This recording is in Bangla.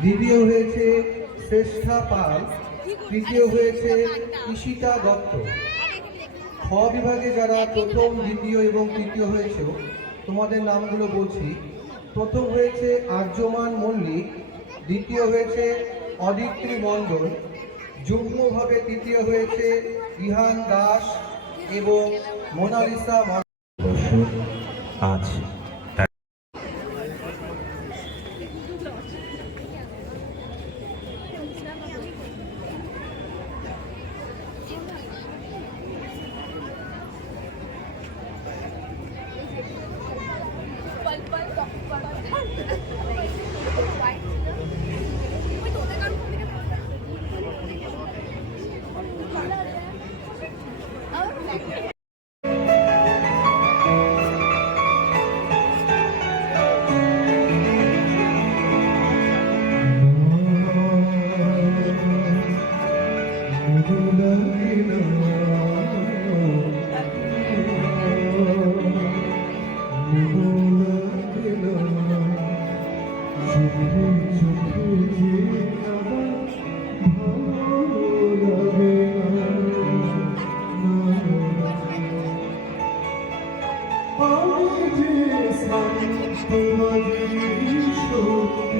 দ্বিতীয় হয়েছে শ্রেষ্ঠা পাল, তৃতীয় হয়েছে ঈশিতা দত্ত। খ বিভাগে যারা প্রথম, দ্বিতীয় এবং তৃতীয় হয়েছে তোমাদের নামগুলো বলছি। প্রথম হয়েছে আর্যমান মল্লিক, দ্বিতীয় হয়েছে অদিত্রী মণ্ডল, যুগ্মভাবে তৃতীয় হয়েছে রিহান দাস এবং মোনালিসা। আজ তোমাদের শক্তি